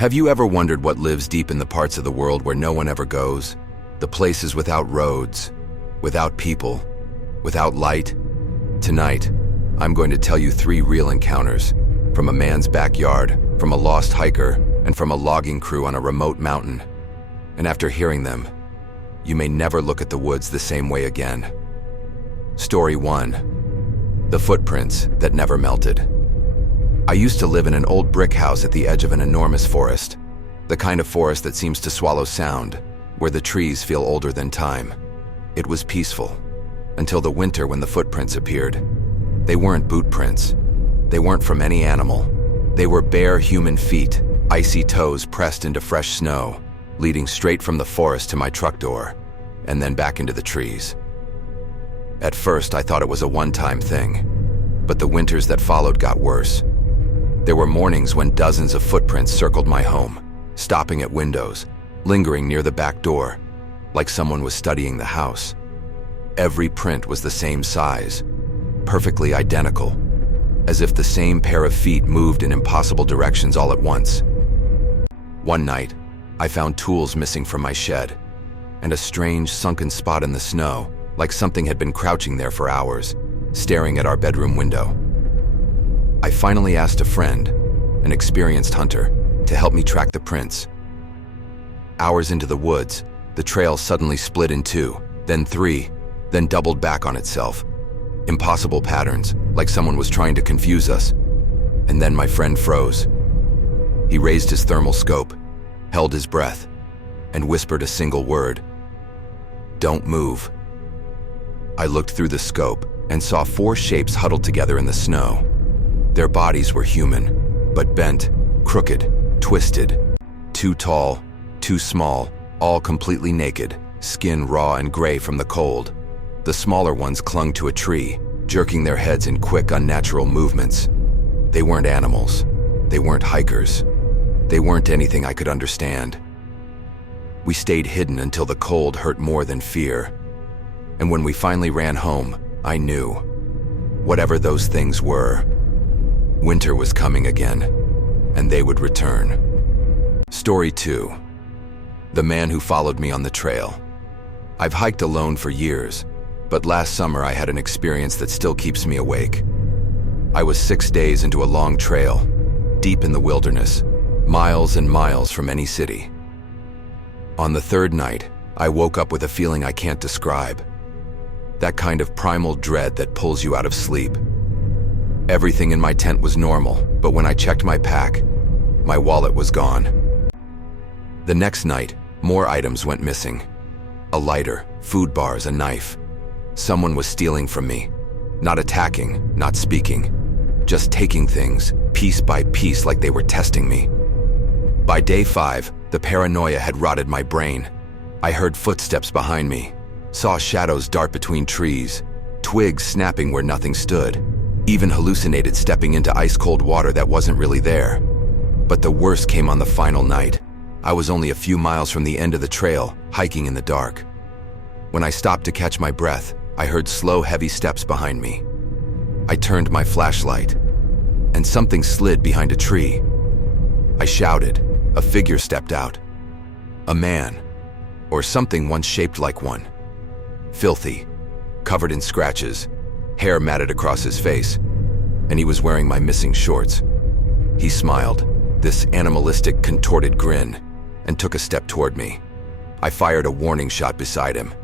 Have you ever wondered what lives deep in the parts of the world where no one ever goes? The places without roads, without people, without light? Tonight, I'm going to tell you 3 real encounters, from a man's backyard, from a lost hiker, and from a logging crew on a remote mountain. And after hearing them, you may never look at the woods the same way again. Story 1. The footprints that never melted. I used to live in an old brick house at the edge of an enormous forest, the kind of forest that seems to swallow sound, where the trees feel older than time. It was peaceful, until the winter when the footprints appeared. They weren't boot prints. They weren't from any animal. They were bare human feet, icy toes pressed into fresh snow, leading straight from the forest to my truck door, and then back into the trees. At first, I thought it was a one-time thing, but the winters that followed got worse. There were mornings when dozens of footprints circled my home, stopping at windows, lingering near the back door, like someone was studying the house. Every print was the same size, perfectly identical, as if the same pair of feet moved in impossible directions all at once. One night, I found tools missing from my shed, and a strange sunken spot in the snow, like something had been crouching there for hours, staring at our bedroom window. I finally asked a friend, an experienced hunter, to help me track the prints. Hours into the woods, the trail suddenly split in 2, then 3, then doubled back on itself. Impossible patterns, like someone was trying to confuse us. And then my friend froze. He raised his thermal scope, held his breath, and whispered a single word: "Don't move." I looked through the scope and saw 4 shapes huddled together in the snow. Their bodies were human, but bent, crooked, twisted. Too tall, too small, all completely naked, skin raw and gray from the cold. The smaller ones clung to a tree, jerking their heads in quick, unnatural movements. They weren't animals. They weren't hikers. They weren't anything I could understand. We stayed hidden until the cold hurt more than fear. And when we finally ran home, I knew. Whatever those things were, winter was coming again, and they would return. Story 2. The man who followed me on the trail. I've hiked alone for years, but last summer I had an experience that still keeps me awake. I was 6 days into a long trail, deep in the wilderness, miles and miles from any city. On the 3rd night, I woke up with a feeling I can't describe. That kind of primal dread that pulls you out of sleep. Everything in my tent was normal, but when I checked my pack, my wallet was gone. The next night, more items went missing. A lighter, food bars, a knife. Someone was stealing from me. Not attacking, not speaking. Just taking things, piece by piece, like they were testing me. By day 5, the paranoia had rotted my brain. I heard footsteps behind me, saw shadows dart between trees, twigs snapping where nothing stood, even hallucinated stepping into ice-cold water that wasn't really there. But the worst came on the final night. I was only a few miles from the end of the trail, hiking in the dark. When I stopped to catch my breath, I heard slow, heavy steps behind me. I turned my flashlight, and something slid behind a tree. I shouted. A figure stepped out. A man, or something once shaped like one. Filthy, covered in scratches, hair matted across his face, and he was wearing my missing shorts. He smiled, this animalistic, contorted grin, and took a step toward me. I fired a warning shot beside him.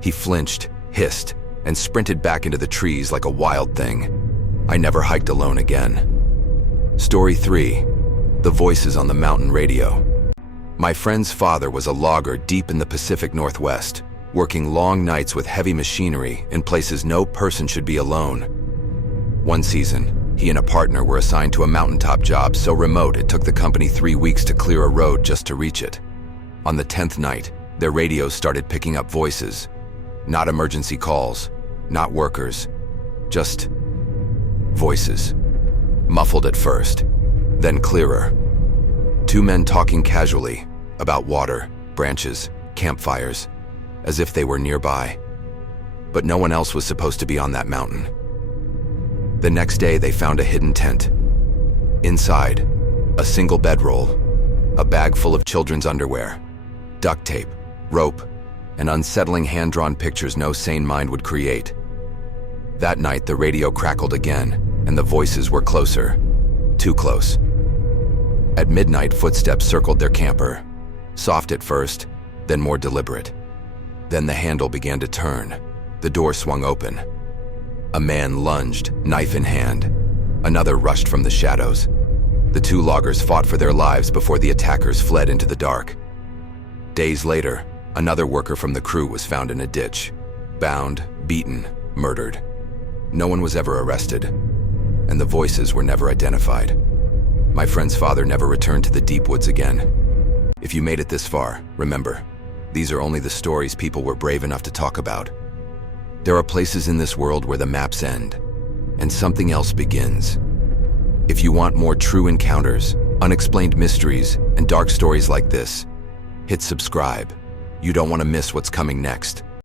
He flinched, hissed, and sprinted back into the trees like a wild thing. I never hiked alone again. Story 3. The voices on the mountain radio. My friend's father was a logger deep in the Pacific Northwest, working long nights with heavy machinery in places no person should be alone. One season, he and a partner were assigned to a mountaintop job so remote it took the company 3 weeks to clear a road just to reach it. On the 10th night, their radios started picking up voices. Not emergency calls, not workers, just voices. Muffled at first, then clearer. 2 men talking casually about water, branches, campfires, as if they were nearby. But no one else was supposed to be on that mountain. The next day, they found a hidden tent. Inside, a single bedroll, a bag full of children's underwear, duct tape, rope, and unsettling hand-drawn pictures no sane mind would create. That night, the radio crackled again, and the voices were closer. Too close. At midnight, footsteps circled their camper. Soft at first, then more deliberate. Then the handle began to turn. The door swung open. A man lunged, knife in hand. Another rushed from the shadows. The two loggers fought for their lives before the attackers fled into the dark. Days later, another worker from the crew was found in a ditch. Bound, beaten, murdered. No one was ever arrested, and the voices were never identified. My friend's father never returned to the deep woods again. If you made it this far, remember, these are only the stories people were brave enough to talk about. There are places in this world where the maps end, and something else begins. If you want more true encounters, unexplained mysteries, and dark stories like this, hit subscribe. You don't want to miss what's coming next.